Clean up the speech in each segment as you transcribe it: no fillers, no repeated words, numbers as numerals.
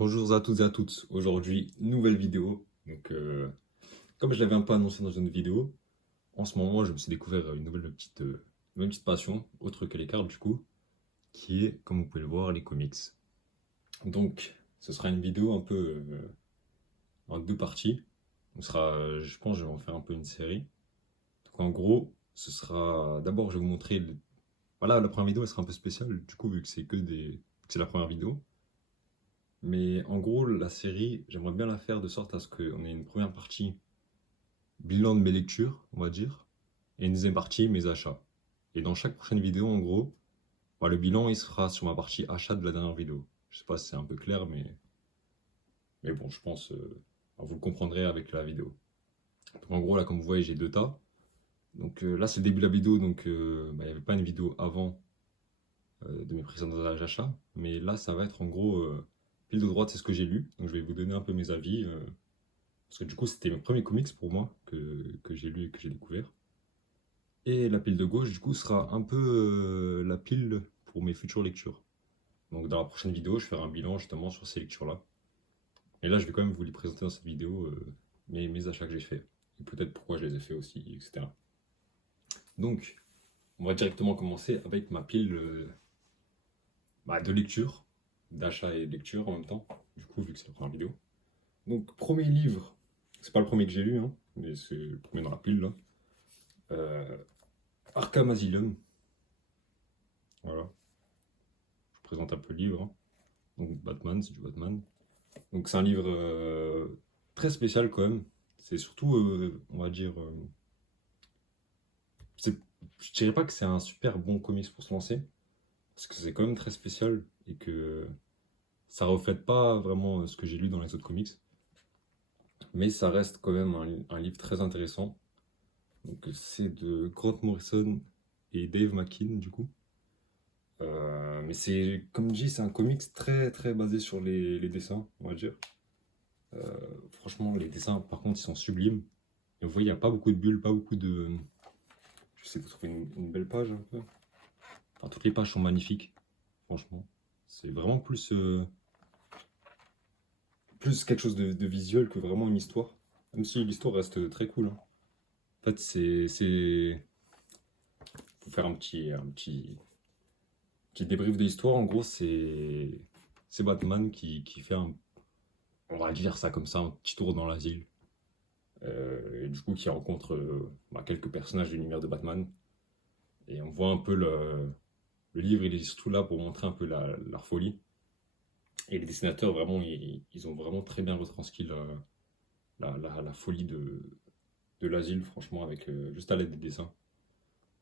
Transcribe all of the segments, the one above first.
Bonjour à toutes et à toutes. Aujourd'hui, nouvelle vidéo. Comme je l'avais un peu annoncé dans une vidéo, en ce moment, je me suis découvert une nouvelle petite passion, autre que les cartes du coup, qui est, comme vous pouvez le voir, les comics. Donc, ce sera une vidéo un peu en deux parties. Je pense, que je vais en faire un peu une série. Donc, en gros, ce sera d'abord, je vais vous montrer. Voilà, la première vidéo, elle sera un peu spéciale, du coup, vu que c'est la première vidéo. Mais en gros, la série, j'aimerais bien la faire de sorte à ce qu'on ait une première partie bilan de mes lectures, on va dire, et une deuxième partie mes achats. Et dans chaque prochaine vidéo, en gros, le bilan il sera sur ma partie achat de la dernière vidéo. Je sais pas si c'est un peu clair, mais bon, je pense vous le comprendrez avec la vidéo. Donc, en gros, là, comme vous voyez, j'ai deux tas. Là, c'est le début de la vidéo, il n'y avait pas une vidéo avant de mes précédents achats. Mais là, ça va être en gros pile de droite, c'est ce que j'ai lu. Donc je vais vous donner un peu mes avis. Parce que du coup, c'était mes premiers comics pour moi que j'ai lu et que j'ai découvert. Et la pile de gauche, du coup, sera un peu la pile pour mes futures lectures. Donc dans la prochaine vidéo, je ferai un bilan justement sur ces lectures-là. Et là, je vais quand même vous les présenter dans cette vidéo, mes achats que j'ai faits. Et peut-être pourquoi je les ai faits aussi, etc. Donc, on va directement commencer avec ma pile de lecture, d'achat et de lecture en même temps. Du coup, vu que c'est la première vidéo. Donc, premier livre, c'est pas le premier que j'ai lu, hein, mais c'est le premier dans la pile là. Euh, Arkham Asylum. Voilà, je vous présente un peu le livre, hein. Donc Batman, c'est du Batman. Donc c'est un livre très spécial quand même. C'est surtout, on va dire, c'est- je dirais pas que c'est un super bon comics pour se lancer, parce que c'est quand même très spécial et que ça reflète pas vraiment ce que j'ai lu dans les autres comics. Mais ça reste quand même un livre très intéressant. Donc c'est de Grant Morrison et Dave McKean du coup. Mais c'est, comme je dis, c'est un comics très très basé sur les dessins, on va dire. Franchement, les dessins, par contre, ils sont sublimes. Et vous voyez, il n'y a pas beaucoup de bulles, pas beaucoup de. Je sais, vous trouvez une belle page un peu. Enfin, toutes les pages sont magnifiques, franchement. C'est vraiment plus quelque chose de visuel que vraiment une histoire. Même si l'histoire reste très cool, hein. En fait, pour faire un petit débrief de l'histoire, en gros, c'est Batman qui fait on va dire ça comme ça, un petit tour dans l'asile. Et du coup, qui rencontre quelques personnages de l'univers de Batman. Et on voit un peu le livre, il est surtout là pour montrer un peu leur folie. Et les dessinateurs, vraiment, ils ont vraiment très bien retranscrit la folie de l'asile, franchement, avec juste à l'aide des dessins.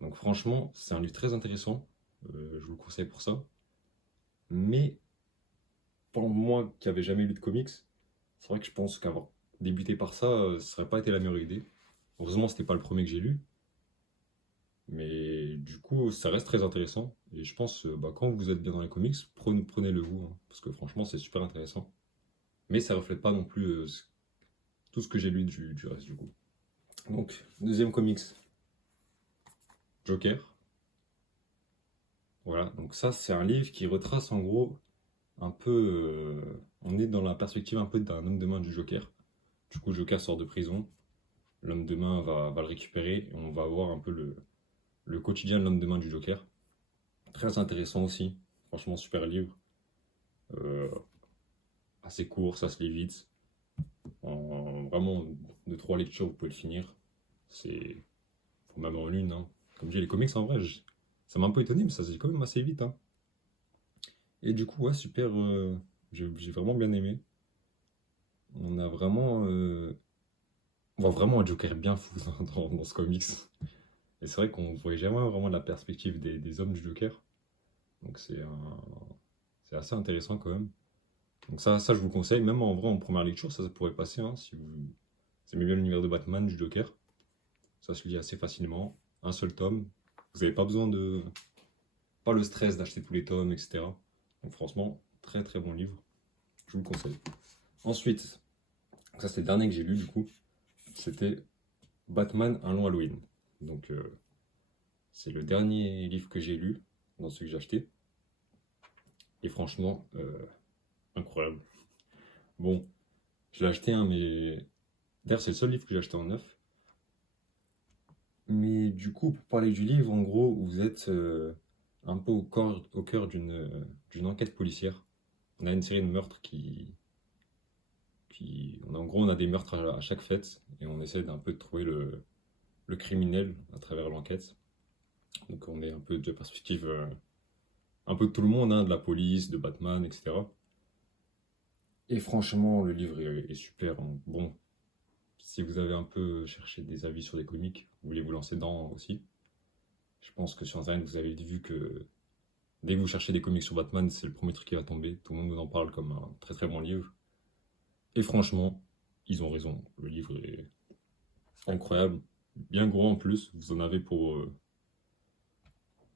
Donc franchement, c'est un livre très intéressant. Je vous le conseille pour ça. Mais pour moi qui n'avais jamais lu de comics, c'est vrai que je pense qu'avoir débuté par ça, ça serait pas été la meilleure idée. Heureusement, c'était pas le premier que j'ai lu. Mais du coup, ça reste très intéressant. Et je pense, quand vous êtes bien dans les comics, prenez-le vous, hein, parce que franchement, c'est super intéressant. Mais ça reflète pas non plus tout ce que j'ai lu du reste, du coup. Donc, deuxième comics, Joker. Voilà, donc ça, c'est un livre qui retrace en gros un peu. On est dans la perspective un peu d'un homme de main du Joker. Du coup, Joker sort de prison. L'homme de main va le récupérer et on va voir un peu le quotidien de l'homme de main du Joker. Très intéressant aussi. Franchement, super livre. Euh, Assez court, ça se lit vite. En vraiment deux trois lectures, vous pouvez le finir. C'est même en une, hein. Comme j'ai les comics en vrai, ça m'a un peu étonné, mais ça se lit quand même assez vite, hein. Et du coup, ouais, super. J'ai vraiment bien aimé. On a vraiment, on voit vraiment un Joker bien fou dans ce comics. Et c'est vrai qu'on ne voyait jamais vraiment la perspective des hommes du Joker. Donc c'est assez intéressant quand même. Donc ça, je vous conseille. Même en vrai, en première lecture, ça pourrait passer, hein, si vous aimez bien l'univers de Batman, du Joker. Ça se lit assez facilement. Un seul tome. Vous n'avez pas besoin de. Pas le stress d'acheter tous les tomes, etc. Donc franchement, très très bon livre. Je vous le conseille. Ensuite, ça c'est le dernier que j'ai lu du coup. C'était Batman Un long Halloween. Donc c'est le dernier livre que j'ai lu dans ceux que j'ai acheté. Et franchement, incroyable. Bon, je l'ai acheté, hein, mais d'ailleurs, c'est le seul livre que j'ai acheté en neuf. Mais du coup, pour parler du livre, en gros, vous êtes un peu au cœur d'une enquête policière. On a une série de meurtres en gros, on a des meurtres à chaque fête et on essaie d'un peu de trouver le criminel à travers l'enquête. Donc on est un peu de perspective, un peu de tout le monde, hein, de la police, de Batman, etc. Et franchement, le livre est super, hein. Bon, si vous avez un peu cherché des avis sur des comics, vous voulez vous lancer dedans aussi. Je pense que sur Internet, vous avez vu que dès que vous cherchez des comics sur Batman, c'est le premier truc qui va tomber. Tout le monde vous en parle comme un très très bon livre. Et franchement, ils ont raison. Le livre est incroyable. Bien gros en plus. Vous en avez pour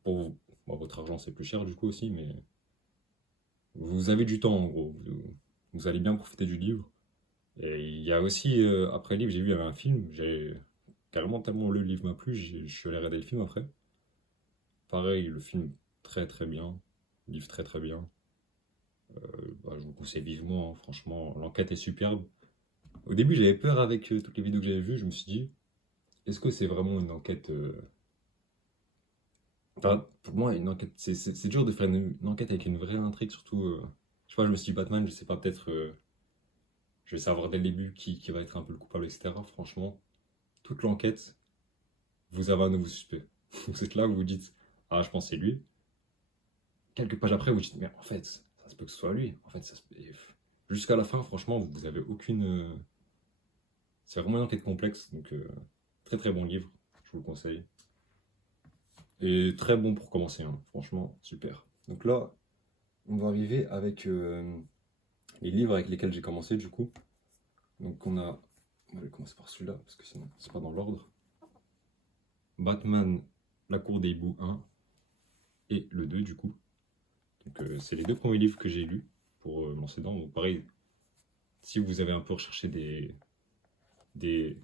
bon, votre argent, c'est plus cher du coup aussi, mais vous avez du temps en gros. Vous allez bien profiter du livre. Et il y a aussi, après le livre, j'ai vu, il y avait un film. J'ai carrément tellement le livre m'a plu, je suis allé regarder le film après. Pareil, le film très très bien. Le livre très très bien. Bah, je vous conseille vivement, hein, franchement. L'enquête est superbe. Au début, j'avais peur avec toutes les vidéos que j'avais vues. Je me suis dit, est-ce que c'est vraiment une enquête enfin, pour moi, une enquête, c'est dur de faire une enquête avec une vraie intrigue, surtout. Je sais pas, je me suis dit Batman, je sais pas, peut-être je vais savoir dès le début qui va être un peu le coupable, etc. Franchement, toute l'enquête, vous avez un nouveau suspect. Vous êtes là, vous vous dites, ah, je pense que c'est lui. Quelques pages après, vous dites, mais en fait, ça se peut que ce soit lui. En fait, jusqu'à la fin, franchement, vous avez aucune. C'est vraiment une enquête complexe, donc très très bon livre, je vous le conseille. Et très bon pour commencer, hein. Franchement, super. Donc là, on va arriver avec les livres avec lesquels j'ai commencé du coup. Donc on va commencer par celui-là parce que sinon c'est pas dans l'ordre. Batman, La Cour des hiboux 1 et le 2 du coup. Donc c'est les deux premiers livres que j'ai lus pour me lancer dedans. Donc pareil, si vous avez un peu recherché des, des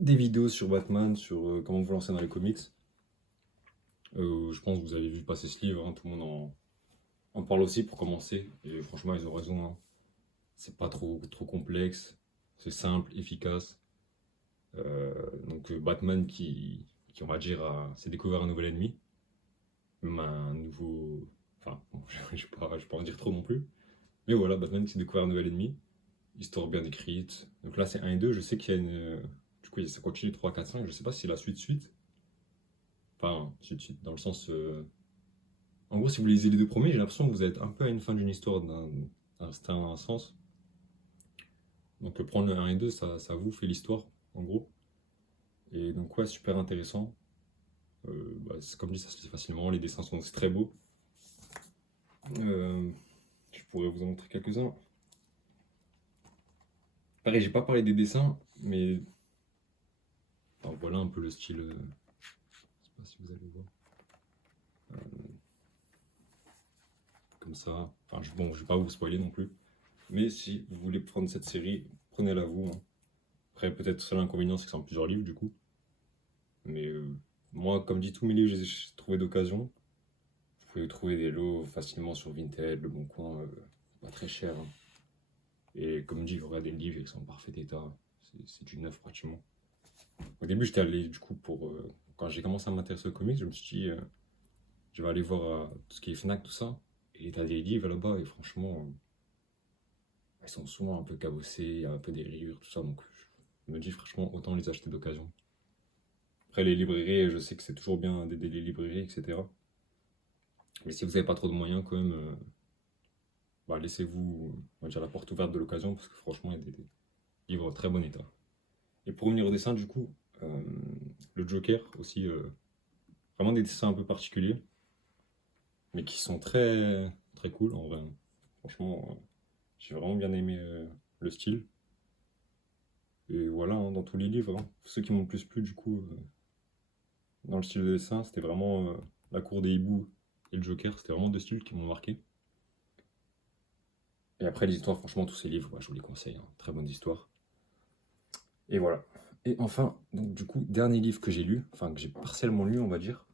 vidéos sur Batman, sur comment vous lancer dans les comics, je pense que vous avez vu passer ce livre, hein, tout le monde en parle aussi pour commencer. Et franchement, ils ont raison, hein. C'est pas trop complexe, c'est simple, efficace. Donc Batman qui, on va dire, s'est découvert un nouvel ennemi, même un nouveau... Enfin, bon, je vais pas en dire trop non plus. Mais voilà, Batman qui s'est découvert un nouvel ennemi, histoire bien écrite. Donc là c'est un et 2, je sais qu'il y a une... Du coup ça continue 3 4 5, je sais pas si c'est la suite. Enfin, suite, dans le sens... En gros, si vous lisez les deux premiers, j'ai l'impression que vous êtes un peu à une fin d'une histoire d'un certain sens. Donc prendre le un et 2, ça vous fait l'histoire, en gros. Et donc ouais, super intéressant. Bah, comme dit, ça se lit facilement, les dessins sont aussi très beaux. Euh, je pourrais vous en montrer quelques-uns. Pareil, j'ai pas parlé des dessins, mais enfin, voilà un peu le style. Je sais pas si vous allez voir. Comme ça. Enfin, bon, je vais pas vous spoiler non plus. Mais si vous voulez prendre cette série, prenez-la vous, hein. Après, peut-être seul inconvénient, c'est que c'est en plusieurs livres du coup. Mais moi, comme dit, tous mes livres, j'ai trouvé d'occasion. Vous pouvez trouver des lots facilement sur Vinted, Le Bon Coin, pas très cher, hein. Et comme dit, regardez le livre, ils sont en parfait état. C'est du neuf pratiquement. Au début, j'étais allé du coup pour. Quand j'ai commencé à m'intéresser aux comics, je me suis dit, je vais aller voir tout ce qui est Fnac, tout ça. Et t'as des livres là-bas, et franchement, ils sont souvent un peu cabossés, il y a un peu des rayures, tout ça. Donc je me dis, franchement, autant les acheter d'occasion. Après, les librairies, je sais que c'est toujours bien d'aider les librairies, etc. Mais si vous n'avez pas trop de moyens, quand même, bah, laissez-vous, on va dire, la porte ouverte de l'occasion, parce que franchement, il y a des livres en très bon état. Et pour revenir au dessin, du coup, euh, le Joker aussi, vraiment des dessins un peu particuliers, mais qui sont très, très cool en vrai. Franchement, j'ai vraiment bien aimé le style. Et voilà, hein, dans tous les livres, hein. Ceux qui m'ont le plus plu, du coup, dans le style de dessin, c'était vraiment La Cour des hiboux et le Joker, c'était vraiment deux styles qui m'ont marqué. Et après, les histoires, franchement, tous ces livres, bah, je vous les conseille, hein. Très bonnes histoires. Et voilà. Et enfin, donc du coup, dernier livre que j'ai lu, enfin que j'ai partiellement lu, on va dire,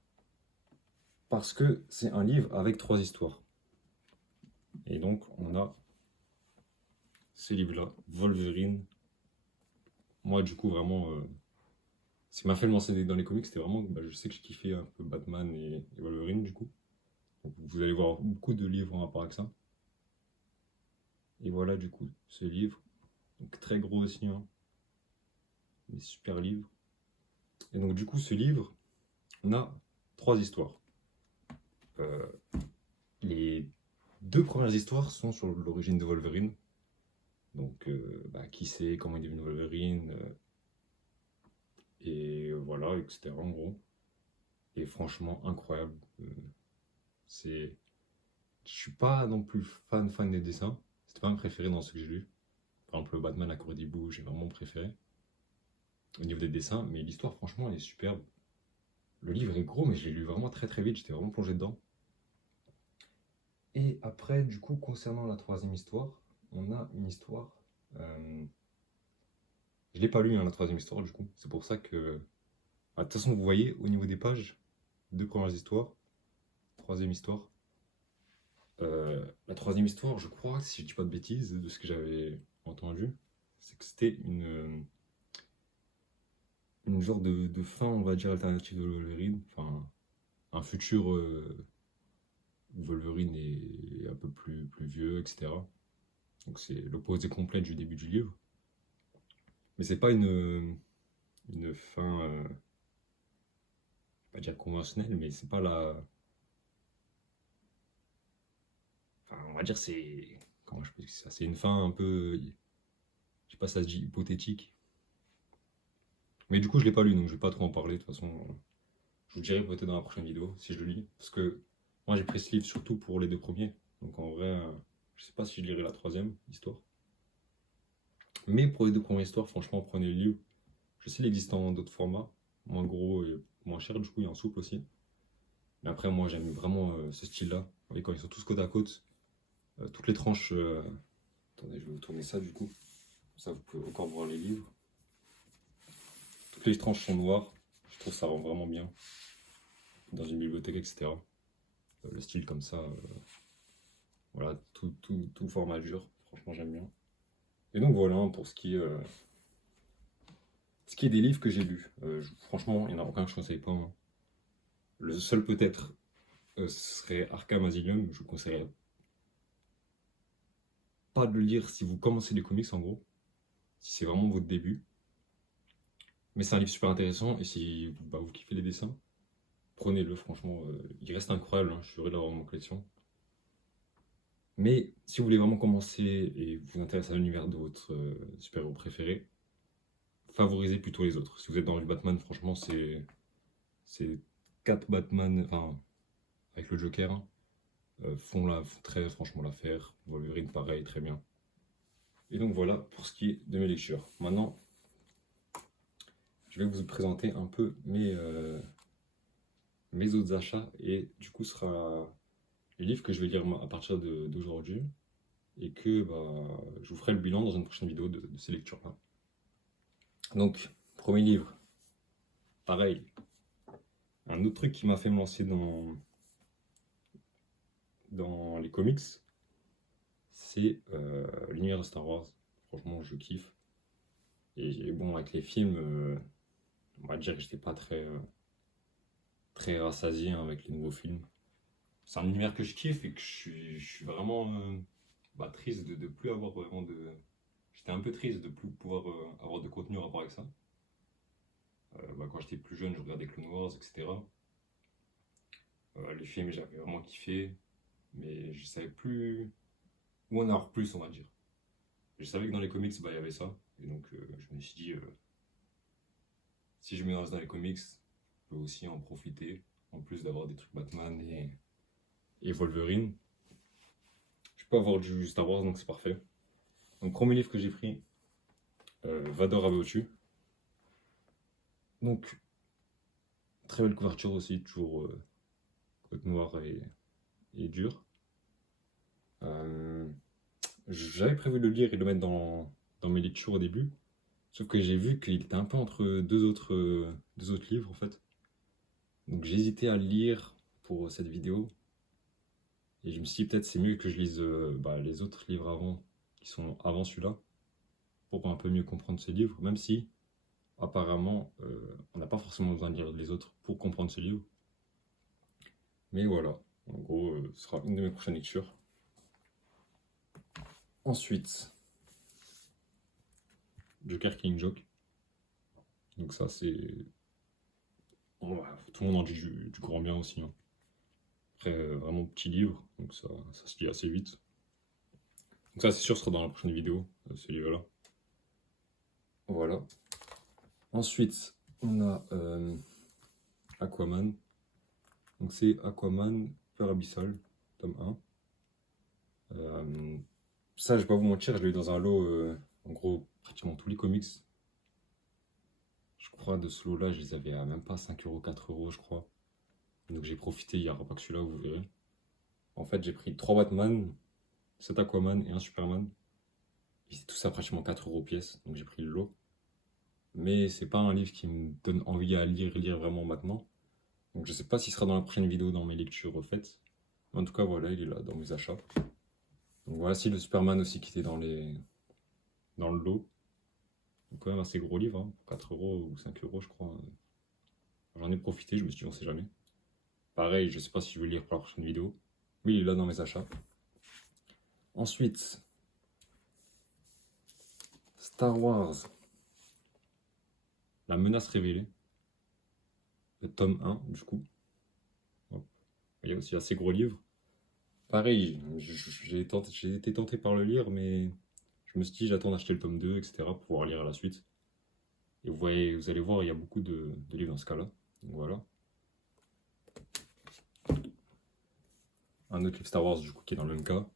parce que c'est un livre avec trois histoires. Et donc, on a ce livre-là, Wolverine. Moi, du coup, vraiment, ce qui m'a fait me lancer dans les comics, c'était vraiment, je sais que je kiffais un peu Batman et Wolverine, du coup. Donc, vous allez voir beaucoup de livres en rapport avec ça. Et voilà, du coup, ce livre. Donc, très gros aussi, hein, mais super livre. Et donc, du coup, ce livre, on a 3 histoires. Euh, les 2 premières histoires sont sur l'origine de Wolverine. Donc, qui c'est, comment il est devenu Wolverine, et voilà, etc. en gros. Et franchement, incroyable. C'est... Je suis pas non plus fan des dessins. C'était pas un préféré dans ce que j'ai lu. Par exemple, le Batman à Corridibou, j'ai vraiment préféré au niveau des dessins, mais l'histoire, franchement, elle est superbe. Le livre est gros, mais je l'ai lu vraiment très vite, j'étais vraiment plongé dedans. Et après, du coup, concernant la 3e histoire, on a une histoire. Je l'ai pas lu, hein, la 3e histoire, du coup. C'est pour ça que. De toute façon, vous voyez, au niveau des pages, 2 premières histoires, 3e histoire. La 3e histoire, je crois, si je dis pas de bêtises, de ce que j'avais entendu, c'est que c'était une genre de fin, on va dire, alternative de Wolverine. Enfin, un futur où Wolverine est un peu plus vieux, etc. Donc c'est l'opposé complet du début du livre. Mais c'est pas une fin, je vais pas dire conventionnelle, mais c'est pas la. Enfin, on va dire c'est. Comment je peux dire ça? C'est une fin un peu. Je sais pas si ça se dit hypothétique. Mais du coup, je l'ai pas lu, donc je vais pas trop en parler. De toute façon, je vous dirai peut-être dans la prochaine vidéo si je le lis. Parce que moi, j'ai pris ce livre surtout pour les 2 premiers. Donc en vrai, je sais pas si je lirai la 3e histoire. Mais pour les 2 premières histoires, franchement, prenez le livre. Je sais qu'il existe en d'autres formats, moins gros et moins cher, du coup, il est en souple aussi. Mais après, moi, j'aime vraiment ce style-là. Vous voyez, quand ils sont tous côte à côte, toutes les tranches. Attendez, je vais vous tourner ça du coup. Comme ça, vous pouvez encore voir les livres. Toutes les tranches sont noires. Je trouve que ça rend vraiment bien dans une bibliothèque, etc. Le style comme ça, voilà, tout format dur. Franchement, j'aime bien. Et donc voilà pour ce qui est des livres que j'ai lus. Franchement, il n'y en a aucun que je ne conseille pas, hein. Le seul peut-être serait Arkham Asylum. Je vous conseillerais pas de le lire si vous commencez les comics en gros, si c'est vraiment votre début. Mais c'est un livre super intéressant et si vous kiffez les dessins, prenez-le franchement. Il reste incroyable, hein, je suis heureux de l'avoir dans ma collection. Mais si vous voulez vraiment commencer et vous intéresser à l'univers de votre super-héros préféré, favorisez plutôt les autres. Si vous êtes dans du Batman, franchement, c'est 4 Batman, enfin, avec le Joker, hein, font très franchement l'affaire. Wolverine, pareil, très bien. Et donc voilà pour ce qui est de mes lectures. Maintenant, je vais vous présenter un peu mes autres achats et du coup, ce sera les livres que je vais lire à partir d'aujourd'hui et que je vous ferai le bilan dans une prochaine vidéo de ces lectures-là. Donc, premier livre, pareil, un autre truc qui m'a fait me lancer dans les comics, c'est l'univers de Star Wars. Franchement, je kiffe. Et bon, avec les films, on va dire que j'étais pas très rassasié, hein, avec les nouveaux films. C'est un univers que je kiffe et que je suis vraiment triste de ne plus avoir vraiment de. J'étais un peu triste de ne plus pouvoir avoir de contenu en rapport avec ça. Quand j'étais plus jeune, je regardais Clone Wars, etc. Les films, j'avais vraiment kiffé, mais je savais plus où en avoir plus, on va dire. Je savais que dans les comics, il y avait ça, et donc je me suis dit, si je me lance dans les comics, je peux aussi en profiter, en plus d'avoir des trucs Batman et Wolverine. Je peux avoir du Star Wars, donc c'est parfait. Donc, premier livre que j'ai pris, Vador Abeotu. Donc, très belle couverture aussi, toujours côte noire et dure. J'avais prévu de le lire et de le mettre dans mes lectures au début, sauf que j'ai vu qu'il était un peu entre deux autres livres en fait. Donc j'ai hésité à le lire pour cette vidéo, et je me suis dit peut-être c'est mieux que je lise les autres livres avant, qui qui sont avant celui-là, pour un peu mieux comprendre ce livre, même si apparemment on n'a pas forcément besoin de lire les autres pour comprendre ce livre. Mais voilà, en gros, ce sera une de mes prochaines lectures. Ensuite, Joker Killing Joke. Donc ça, c'est... Bon, bah, tout le monde en dit du grand bien aussi, hein. Après, vraiment petit livre, donc ça se lit assez vite. Donc ça, c'est sûr, ce sera dans la prochaine vidéo, ce livre-là. Voilà. Ensuite, on a Aquaman. Donc c'est Aquaman, Peur abyssal, tome 1. Ça, je vais pas vous mentir, je l'ai eu dans un lot, en gros, pratiquement tous les comics. Je crois de ce lot-là, je les avais à même pas 5€, 4€, je crois. Donc j'ai profité, il n'y aura pas que celui-là, vous verrez. En fait, j'ai pris 3 Batman, 7 Aquaman et un Superman. Et c'est tout ça pratiquement 4€ pièce, donc j'ai pris le lot. Mais c'est pas un livre qui me donne envie à lire vraiment maintenant. Donc je sais pas s'il sera dans la prochaine vidéo, dans mes lectures refaites. Mais en tout cas, voilà, il est là, dans mes achats. Donc voilà, si le Superman aussi qui était dans le lot. Donc quand même assez gros livre, hein, 4€ ou 5€, je crois. J'en ai profité, je me suis dit, on sait jamais. Pareil, je sais pas si je vais le lire pour la prochaine vidéo. Oui, il est là dans mes achats. Ensuite, Star Wars, La menace révélée, le tome 1, du coup. Hop. Il y a aussi assez gros livre. Pareil, j'ai été tenté par le lire, mais je me suis dit, j'attends d'acheter le tome 2, etc., pour pouvoir lire à la suite. Et vous allez voir, il y a beaucoup de livres dans ce cas-là. Donc voilà. Un autre livre Star Wars, du coup, qui est dans le même cas.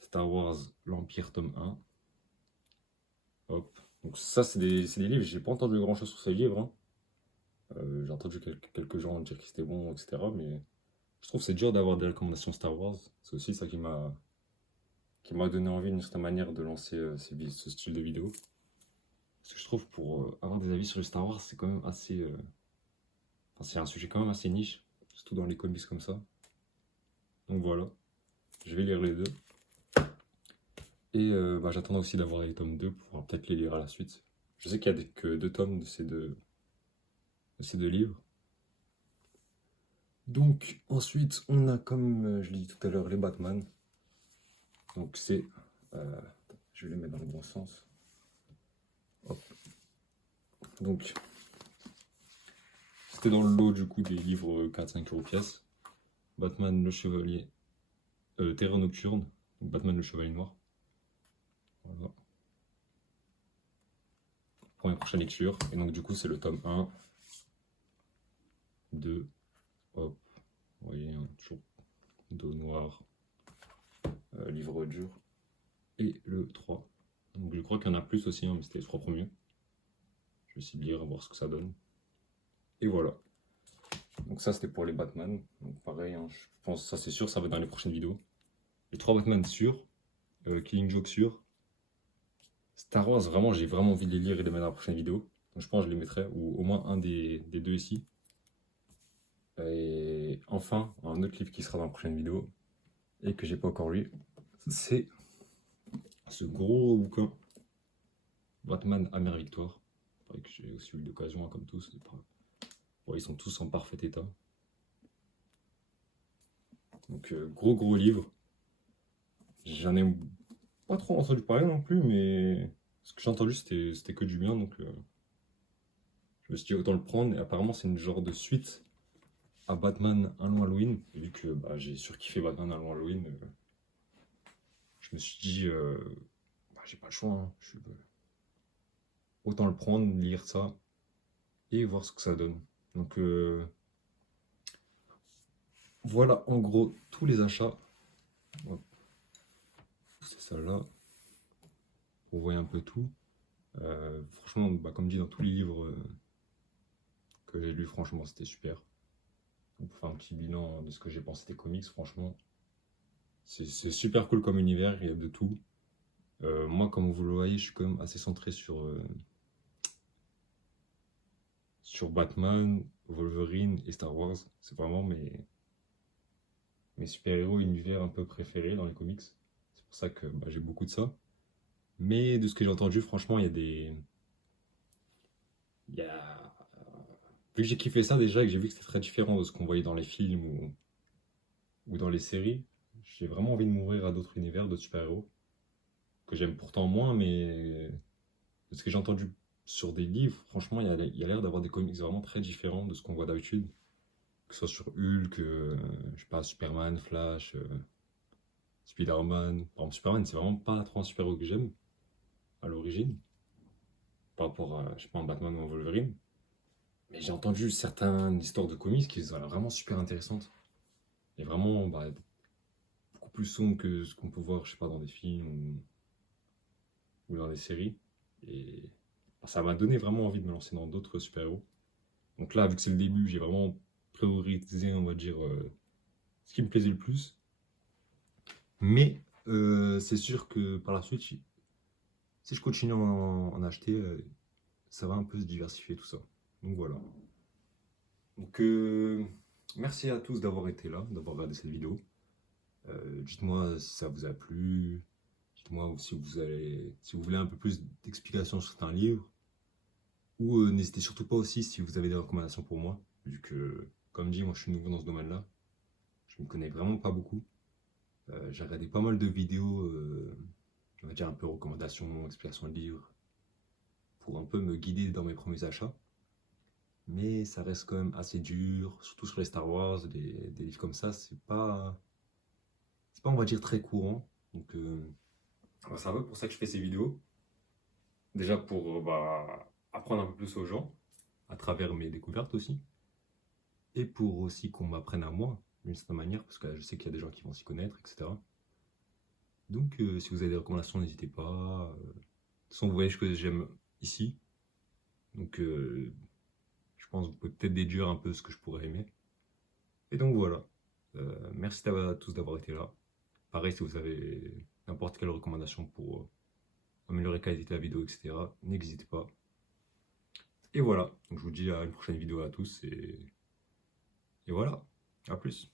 Star Wars, l'Empire, tome 1. Hop. Donc ça, c'est des livres, j'ai pas entendu grand-chose sur ces livres, hein. J'ai entendu quelques gens dire que c'était bon, etc. Mais je trouve que c'est dur d'avoir des recommandations Star Wars. C'est aussi ça qui m'a donné envie d'une certaine manière de lancer ce style de vidéo. Parce que je trouve pour avoir des avis sur le Star Wars, c'est quand même assez... Enfin, c'est un sujet quand même assez niche, surtout dans les comics comme ça. Donc voilà, je vais lire les deux. Et bah, j'attends aussi d'avoir les tomes 2 pour pouvoir peut-être les lire à la suite. Je sais qu'il y a que 2 tomes de ces deux livres. Donc ensuite, on a, comme je l'ai dit tout à l'heure, les Batman. Donc c'est... je vais les mettre dans le bon sens. Hop. Donc, c'était dans le lot du coup des livres 4-5€ pièce. Batman le Chevalier... Terreur Nocturne. Donc Batman le Chevalier Noir. Voilà. Pour mes prochaines lectures. Et donc du coup, c'est le tome 1. 2. Hop. Vous voyez, hein, toujours dos noir. Livre dur. Et le 3. Donc je crois qu'il y en a plus aussi, hein, mais c'était les 3 premiers. Je vais essayer de lire, voir ce que ça donne. Et voilà. Donc ça, c'était pour les Batman. Donc pareil, hein, je pense ça c'est sûr, ça va dans les prochaines vidéos. Les 3 Batman sûrs. Killing Joke sûr. Star Wars, vraiment, j'ai vraiment envie de les lire et de les mettre dans la prochaine vidéo. Donc je pense que je les mettrai, ou au moins un des deux ici. Et enfin, un autre livre qui sera dans la prochaine vidéo, et que j'ai pas encore lu, c'est ce gros bouquin, Batman Amère Victoire. Que j'ai aussi eu l'occasion, hein, comme tous. Bon, ils sont tous en parfait état. Donc gros livre. J'en ai pas trop entendu parler non plus, mais ce que j'ai entendu c'était que du bien, donc je me suis dit autant le prendre. Et apparemment c'est une genre de suite à Batman Un Long Halloween. Et vu que bah, j'ai surkiffé Batman Un Long Halloween, je me suis dit bah, j'ai pas le choix, hein. Autant le prendre, lire ça et voir ce que ça donne. Donc voilà en gros tous les achats. Hop. C'est ça là. Vous voyez un peu tout. Franchement, bah, comme dit dans tous les livres que j'ai lus, franchement, c'était super. On peut faire un petit bilan de ce que j'ai pensé des comics, franchement. C'est super cool comme univers, il y a de tout. Moi, comme vous le voyez, je suis quand même assez centré sur Batman, Wolverine et Star Wars. C'est vraiment mes super-héros univers un peu préférés dans les comics. C'est pour ça que bah, j'ai beaucoup de ça. Mais de ce que j'ai entendu, franchement, il y a des. Il y a... Vu que j'ai kiffé ça déjà et que j'ai vu que c'était très différent de ce qu'on voyait dans les films ou dans les séries, j'ai vraiment envie de m'ouvrir à d'autres univers, d'autres super-héros, que j'aime pourtant moins, mais de ce que j'ai entendu sur des livres, franchement, il y a l'air d'avoir des comics vraiment très différents de ce qu'on voit d'habitude. Que ce soit sur Hulk, je sais pas, Superman, Flash, Spider-Man. Par exemple, Superman, c'est vraiment pas trop un super-héros que j'aime à l'origine, par rapport à, je sais pas, un Batman ou un Wolverine. Mais j'ai entendu certaines histoires de comics qui sont vraiment super intéressantes. Et vraiment bah, beaucoup plus sombres que ce qu'on peut voir, je sais pas, dans des films ou dans des séries. Et bah, ça m'a donné vraiment envie de me lancer dans d'autres super-héros. Donc là, vu que c'est le début, j'ai vraiment priorisé, on va dire, ce qui me plaisait le plus. Mais c'est sûr que par la suite, si je continue à en acheter, ça va un peu se diversifier tout ça. Donc voilà. Donc merci à tous d'avoir été là, d'avoir regardé cette vidéo. Dites-moi si ça vous a plu. Dites-moi si vous voulez un peu plus d'explications sur certains livres. Ou n'hésitez surtout pas aussi si vous avez des recommandations pour moi. Vu que, comme dit, moi je suis nouveau dans ce domaine-là. Je ne connais vraiment pas beaucoup. J'ai regardé pas mal de vidéos, on va dire un peu recommandations, explications de livres, pour un peu me guider dans mes premiers achats. Mais ça reste quand même assez dur, surtout sur les Star Wars, des livres comme ça, c'est pas on va dire très courant. Donc bah, c'est un peu pour ça que je fais ces vidéos. Déjà pour bah, apprendre un peu plus aux gens, à travers mes découvertes aussi. Et pour aussi qu'on m'apprenne à moi, d'une certaine manière, parce que je sais qu'il y a des gens qui vont s'y connaître, etc. Donc si vous avez des recommandations, n'hésitez pas. De toute façon, vous voyez ce que j'aime ici. Donc je pense que vous pouvez peut-être déduire un peu ce que je pourrais aimer. Et donc voilà. Merci à tous d'avoir été là. Pareil, si vous avez n'importe quelle recommandation pour améliorer la qualité de la vidéo, etc., n'hésitez pas. Et voilà. Donc je vous dis à une prochaine vidéo à tous et voilà. À plus.